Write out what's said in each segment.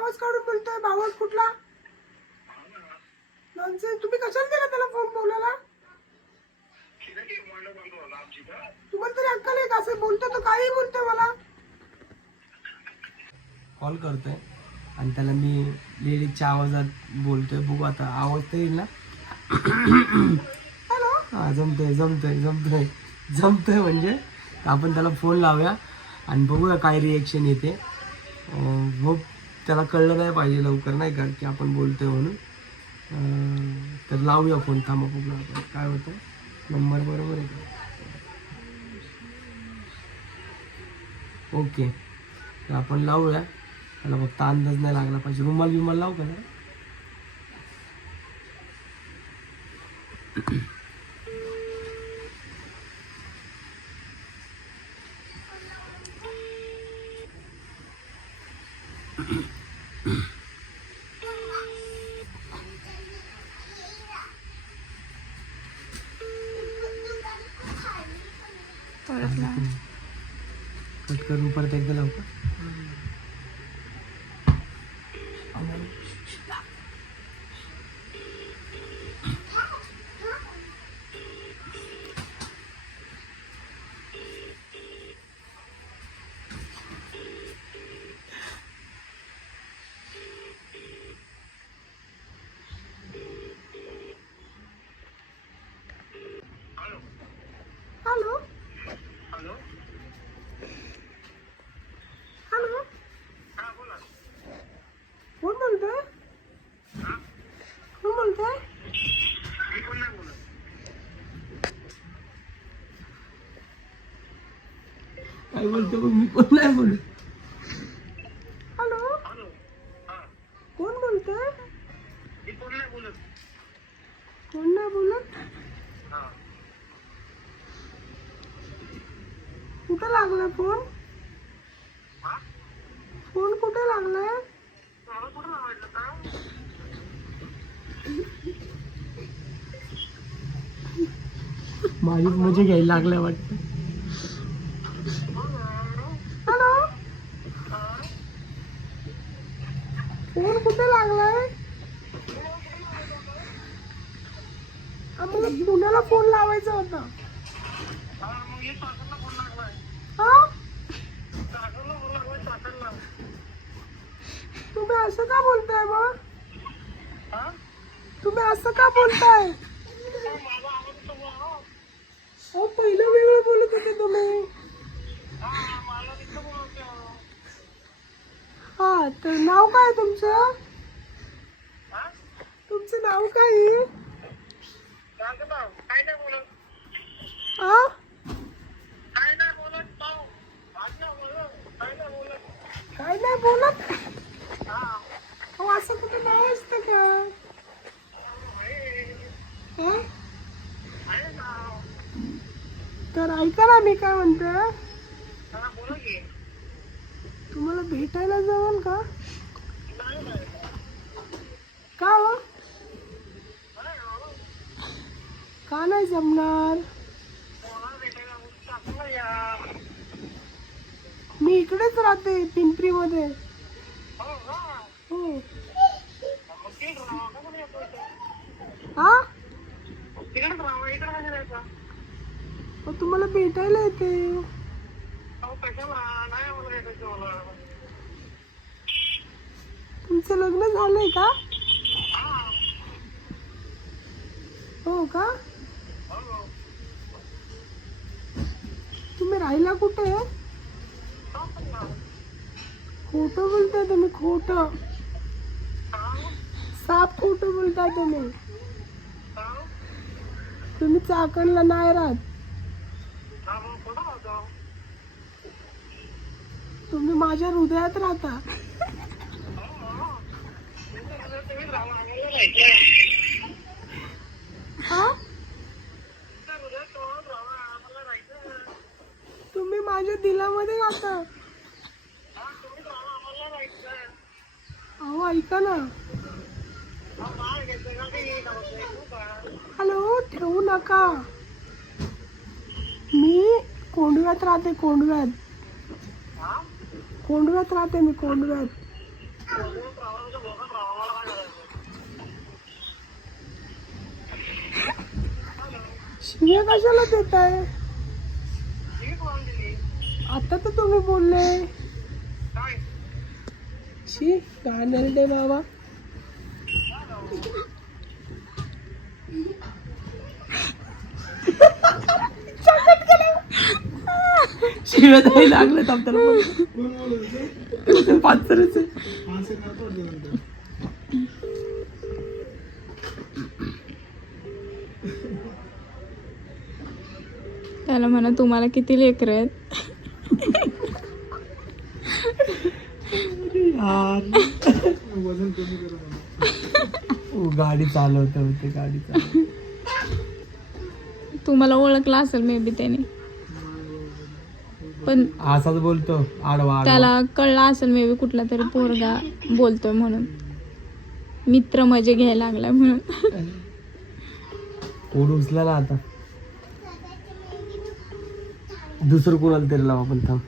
आवाज काढून बोलतोय बावळ कुठला? तुम्ही कशाला दिला त्याला फोन बोलायला? तुम्हाला तरी अक्कल आहे का? असं बोलतो तो काही बोलतोय मला. कॉल करतोय. आणि त्याला मी लेडीजच्या आवाजात बोलतोय. बघू आता. आवाज तर येईल ना? हॅलो हा जमतोय जमतोय जमतोय. जमतोय म्हणजे? आपण त्याला फोन लावूया. आणि बघूया काय रिएक्शन येते. मग त्याला कळलं नाही पाहिजे लवकर नाही का? की आपण बोलतोय म्हणून. तर लावूया फोन थांबा बघूया आपण काय होतं? नंबर बरोबर आहे का? ओके. तर आपण लावूया. त्याला फक्त अंदाज नाही लागला पाहिजे. रुमाल बिमाल लावू का जरा? कट करून परत एकदा लावू का हॅलो हॅलो कोण बोलतोय कोण बोलतोय काय बोलतो मग मी पण नाही बोलू हॅलो? कोण बोलतोय? कोण नाही बोलत. कुठे लागलाय फोन? फोन कुठे लागलाय? माझीच मजा घ्यायला लागल्या वाटतं. हॅलो फोन कुठे लागलाय? आम्हाला पुण्याला फोन लावायचा होता. तुम्ही असं का बोलताय मग? तुम्ही असं का बोलताय? पहिलं वेगळं बोलत होते तुम्ही हा तर नाव काय तुमचं? तुमचं नाव काय काय नाही बोलत. हो असं कुठे नाव असत का? तर ऐका ना मी काय म्हणते. तुम्हाला भेटायला जमेल का? का हो? का नाही जमणार? मी इकडेच राहते पिंपरी मध्ये हो हा तुम्हाला भेटायला येते. तुमचं लग्न झालंय का? हो का? तुम्ही राहिला कुठे? खोटं बोलताय तुम्ही खोटं. साप खोटं बोलताय तुम्ही. तुम्ही चाकणला नाही राहत. तुम्ही माझ्या हृदयात राहता. तुम्ही माझ्या दिलामध्ये राहता. अहो ऐका ना. हॅलो ठेवू नका. मी कोंडव्यात राहते कोंडव्यात. कोंडव्यात राहते मी कोंडव्यात. शिव्या कशाला देत आहे आता तर तुम्ही बोलले. शी कानल दे बाबा शिव्या द्यायला आपल्याला पाच तरच. त्याला म्हणा तुम्हाला किती लेकरं आहेत? गाडी चालवत होते गाडी चालवत तुम्हाला ओळखला असेल मे बी त्याने. पण असाच बोलतो आडवा आडवा. त्याला कळला असेल मे बी कुठला तरी पोरगा बोलतोय म्हणून. मित्र मजे घ्यायला लागलाय म्हणून. ओढ उचला ना आता? दुसरं कोणाला तरी लावा आपण थांब.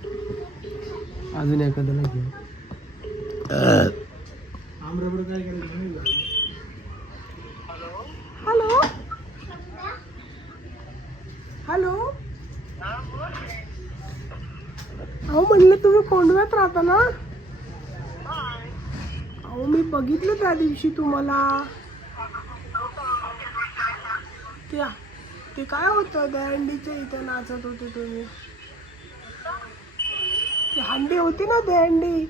अजून एखाद्याला घेऊ हॅलो हॅलो अहो म्हणलं तुम्ही कोंडव्यात राहता ना? अहो मी बघितलं त्या दिवशी तुम्हाला. त्या ते काय होतं? दहंडीच्या इथे नाचत होते तुम्ही. ती हंडी होती ना दहंडी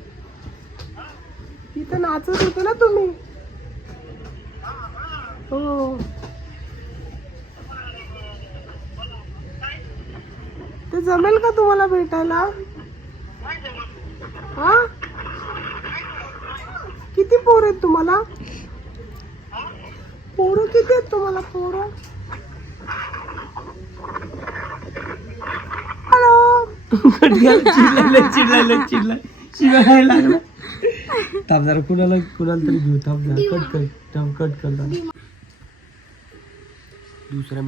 तिथे नाचत होते ना तुम्ही? हो. ते जमेल का तुम्हाला भेटायला? हा? किती पोर आहेत तुम्हाला? पोरं किती आहेत तुम्हाला पोरं? हॅलो चिडलाय चिडलाय चिडलाय. लागला. थांब जरा कुणाला कुणाला तरी घेऊ. थांब जरा कट कर थांब कट कर. जरा दुसरा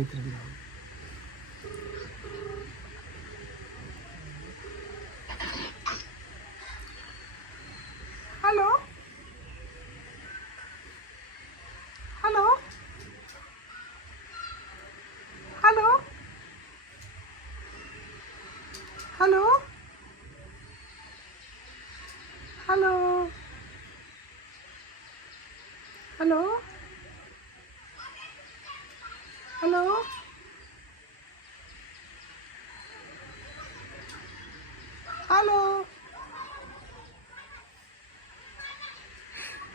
Hello? Hello? Hello?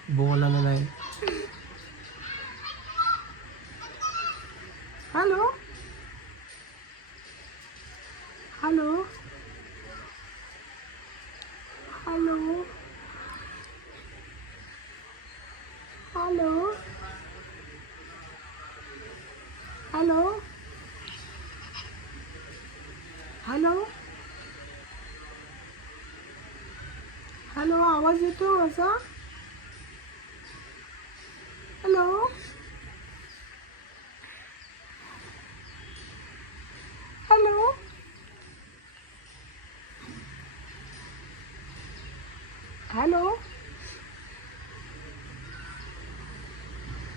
Bola na. Hello? Hello. Hello. Hello. Hello, how was it?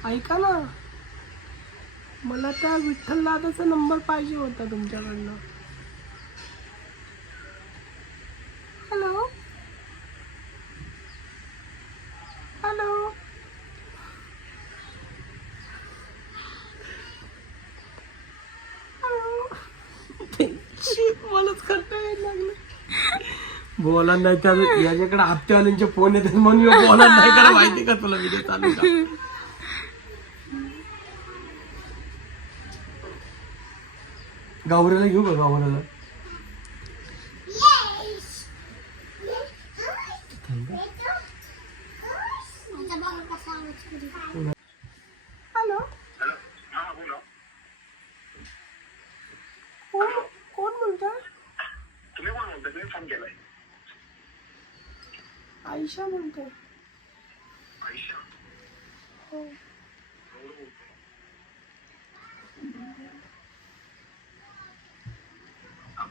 ऐका ना. मला त्या विठ्ठल दादाचा नंबर पाहिजे होता तुमच्याकडनं. हॅलो? हॅलो? मलाच करता यायला लागलं. बोला नाही त्या याच्याकडे हप्त्यावाल्यांचे फोन येतात म्हणून बोला नाही करा माहिती का तुला व्हिडिओ चालू का? गावऱ्याला घेऊ का गावऱ्याला? हॅलो कोण कोण बोलतोय तुम्ही कोण बोलता तुम्ही फोन केलाय आयशा बोलतोय. आयुष्य हो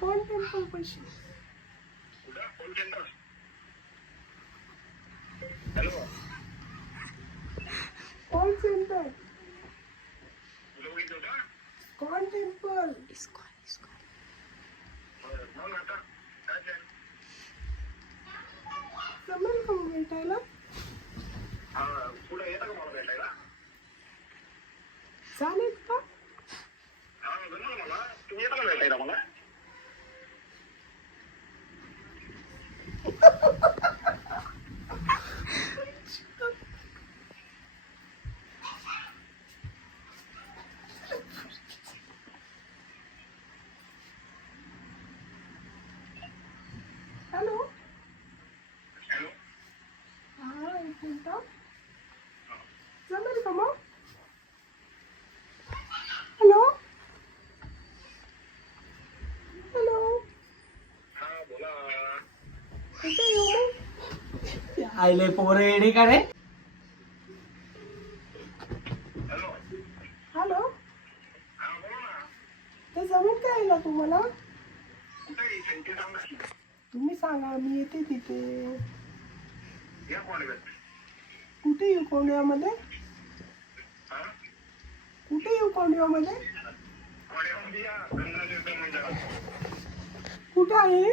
कोण ना टेम्पल पैसे? कोण सेंटर कोण टेम्पल जमेल का मग भेटायला हा, पुढं येतं का मला भेटायला चालेल का? तुम्ही येता का भेटायला मला हॅलो हॅलो हा एक मिनिट जमेल का मग हॅलो हॅलो हा बोला कुठे येऊ आईले पोरं येणे का रे? हॅलो. ते जमेल का यायला तुम्हाला. तुम्ही सांगा मी येते तिथे. कुठे येऊ कोंडियामध्ये हा? कुठे येऊ कोंडियामध्ये कुठे आहे?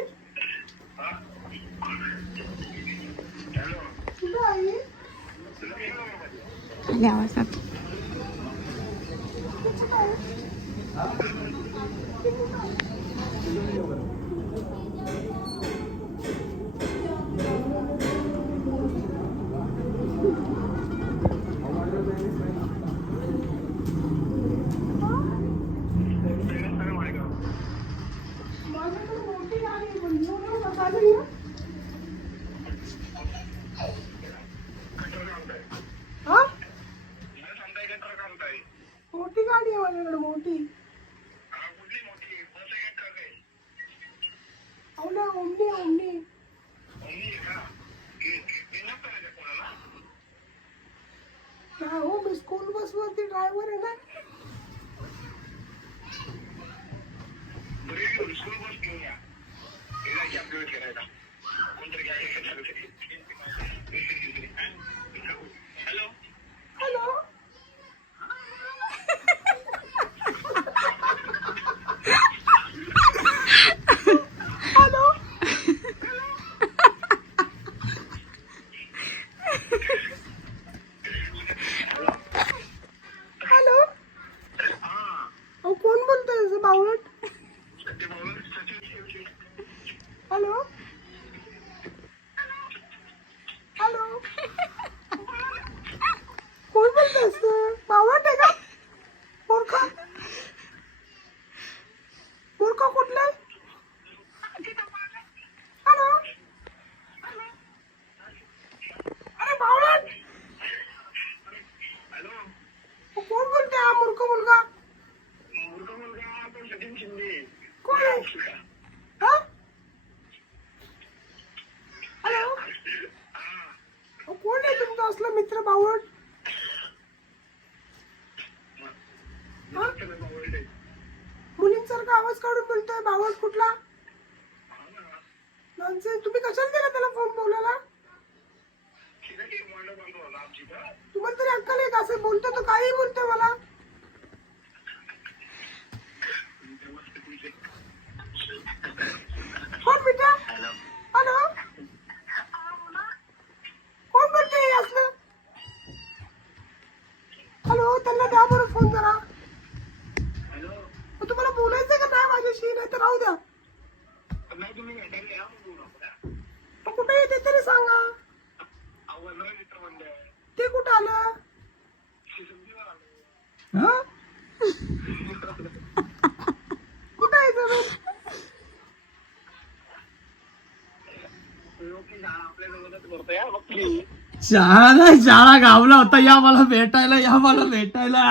खाली आवाजात कुठे आहे पेमेंट सगळं माहिती का? माझ्याकडे मोठी गाडी आहे पण घेऊन येऊ का चालेल ना कशावर सांगताय? हा मला सांगताय का तर सांगताय? मोठी गाडी आहे माझ्याकडे मोठी हा? बस ना ओमनी ओमनी? हा हो मी स्कूल बसवरती ड्रायव्हर आहे ना बरं, येऊन स्कूल बस घेऊन या. हिला घ्या आपल्याला फिरायला. कोणतरी गाडी चालू करेल. हॅलो हॅलो हॅलो हॅलो हा अहो कोण बोलतोय असं बावळट ते बोलून सचिन शिवशी. हॅलो हॅलो कोण बोलतोय असं बावळट आहे का मूर्खा मूर्ख कुठला हॅलो अरे बावळट हॅलो कोण बोलतोय हा मूर्ख मुलगा मुलगा मुलगा तो सचिन शिंदे कोण आहे हा हॅलो अहो, कोण आहे तुमचा असला मित्र मुलींसारखा आवाज काढून बोलतोय बावळट कुठला? तुम्ही कशाला दिला त्याला फोन बोलायला? तुम्हाला तरी अक्कल आहे का? असं बोलतो तो काही बोलतोय मला कोण मिठा हॅलो कोण बोलतोय हे असलं हॅलो त्यांना द्या बरं फोन जरा तुम्हाला बोलायचं का नाही माझ्याशी? नाही तर राहू द्या. मग कुठे येते तरी सांगा. ते कुठं आलं? हा? कुठं आहे शाळा नाही शाळा गावला होता. या मला भेटायला या मला भेटायला.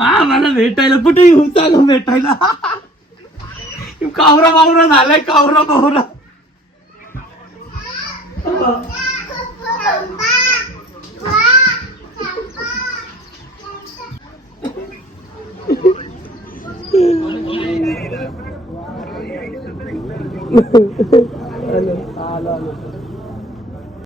हा मला भेटायला कुठे येऊ चाल भेटायला कावरा बावरा झालाय कावरा बावरा. आलो आलो.